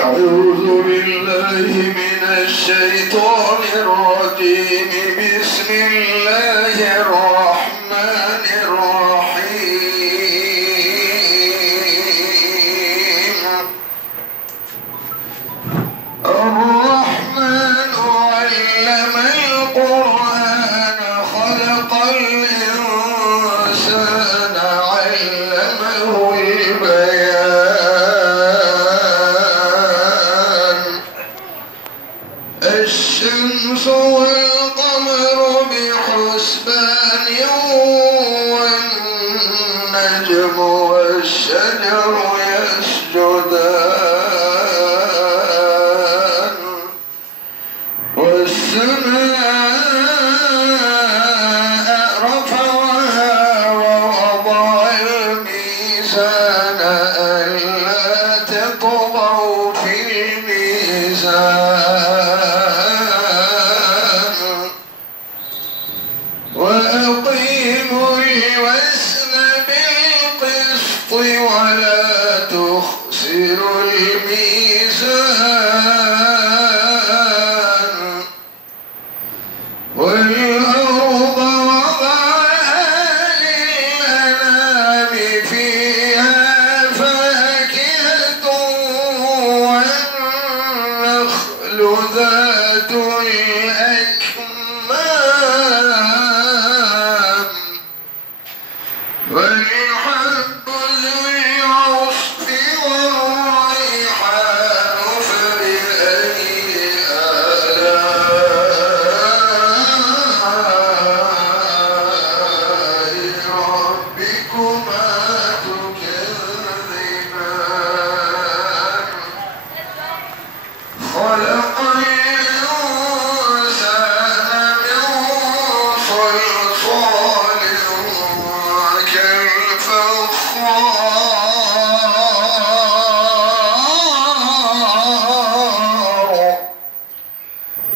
أعوذ بالله من الشيطان الرجيم. بسم الله الرحمن الرحيم. الرحمن علم القرآن خلق الإنسان علمه البيان. الشمس والقمر بحسبان والنجم والشجر يسجدان والسماء رفعها ووضع الميزان ألا تطغوا في الميزان وأقيموا الوزن بالقسط ولا تخسروا الميزان. والأرض وضعها للأنام فيها فاكهة والنخل ذات الأكمام والحب ذو العصف والريحان. فبأي آلاء ربكما تكذبان. خلق الإنسان من صلصال كالفخار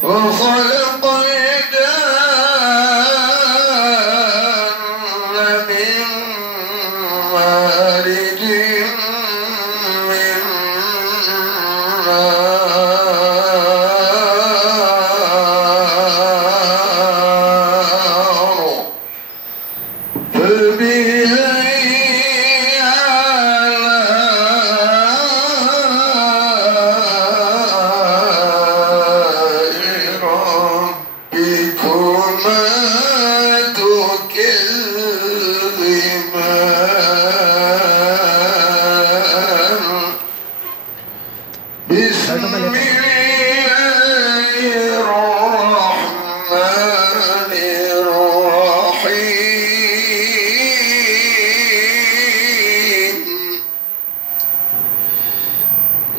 وخلق الجان من مارج من نار. فبأي آلاء ربكما تكذبان. بسم الله الرحمن الرحيم.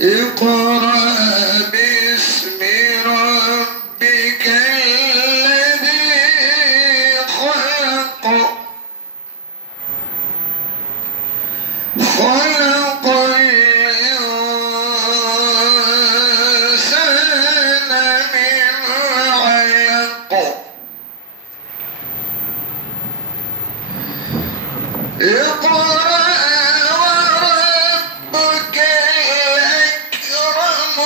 اقرأ باسم ربك الذي خلق. خلق الإنسان من علق. اقرأ وربك الأكرم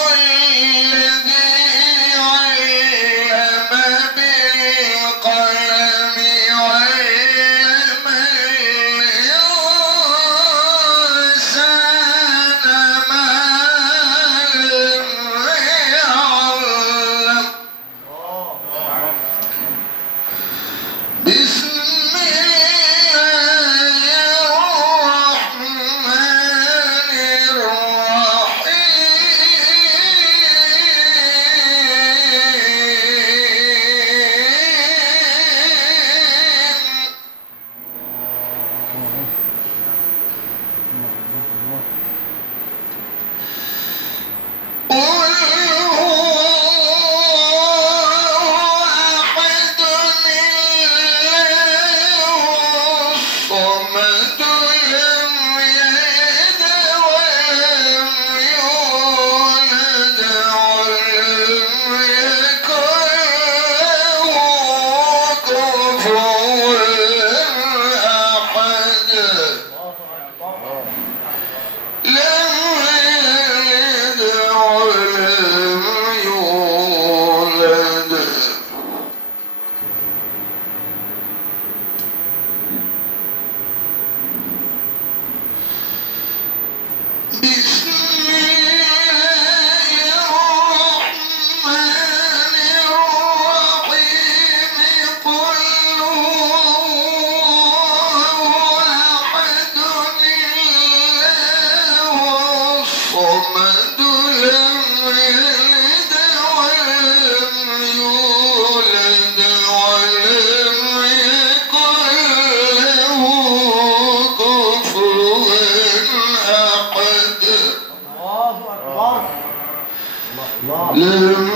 الصمد لم يلد ولم يولد ولم يكن له كفوا أحد. الله أكبر. الله. لم